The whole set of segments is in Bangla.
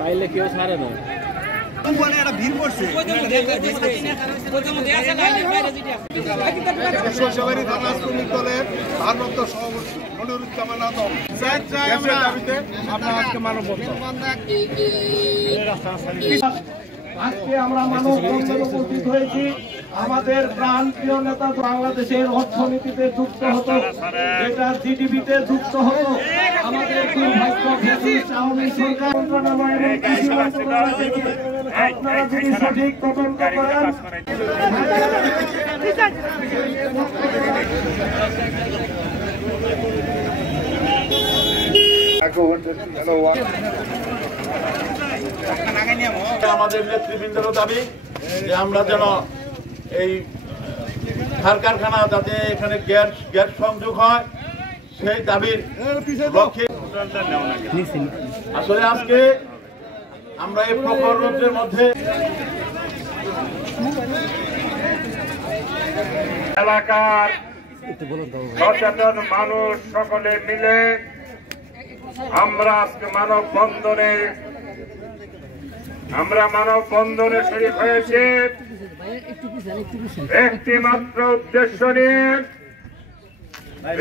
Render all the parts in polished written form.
পাইলে কেউ ছাড়ে না। সরকারি থানা শ্রমিক দলের ভারপ্রাপ্ত সভাপতি মনিরুজ্জামান আদম দাবিতে আমরা আজকে মানববন্ধন। আজকে আমরা মানববন্ধনে উপস্থিত হয়েছি। আমাদের প্রাণ প্রিয় নেতা বাংলাদেশের অর্থনীতিতে যুক্ত হতো, এটার জিডিপিতে যুক্ত হতো। আমাদের দুর্ভাগ্য আওয়ামী সরকার মন্ত্রণালয় এবং কৃষি মন্ত্রণালয় থেকে আপনারা যদি সঠিক তদন্ত করেন, আমাদের নেতৃবৃন্দের দাবি যে আমরা যেন এই সার কারখানা যাতে এখানে গ্যাস সংযোগ হয় সেই দাবির লক্ষ্যে আসলে আজকে আমরা এই প্রখর রোদের মধ্যে এলাকার সচেতন মানুষ সকলে মিলে আমরা আজকে মানববন্ধনে শরীক হয়েছে একটি মাত্র উদ্দেশ্য নিয়ে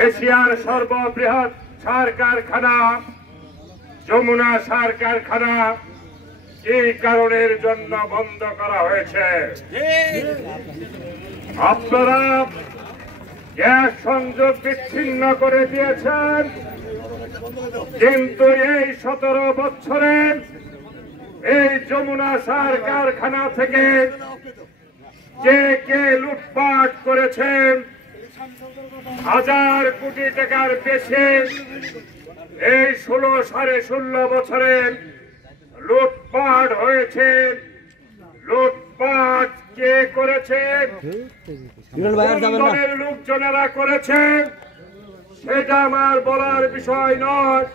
এশিয়ার সর্ববৃহৎ সার কারখানা যমুনা সার কারখানা এই কারণের জন্য বন্ধ করা হয়েছে। আপনারা গ্যাস সংযোগ বিচ্ছিন্ন করে দিয়েছেন, কিন্তু এই 17 বছরে এই যমুনা সার কারখানা থেকে কে লুটপাট করেছেন, 1000 কোটি টাকার বেশি এই 16 বছরে লুটপাট হয়েছে। লুটপাট কে করেছে? লোকজনেরা করেছে, সেটা আমার বলার বিষয় নয়।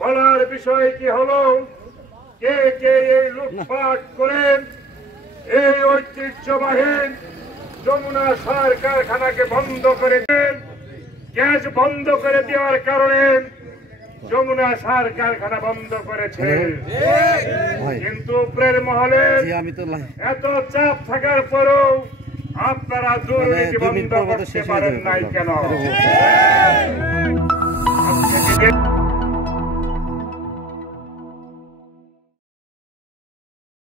বলার বিষয় কি হলো, কে এই লুটপাট করেন এই ঐতিহ্যবাহী যমুনা সার কারখানাকে বন্ধ করে দেন। গ্যাস বন্ধ করে দেওয়ার কারণে যমুনা সার কারখানা বন্ধ করেছে, কিন্তু উপরের মহলে এত চাপ থাকার পরেও আপনারা দুর্নীতি বন্ধ করতে পারেন নাই কেন?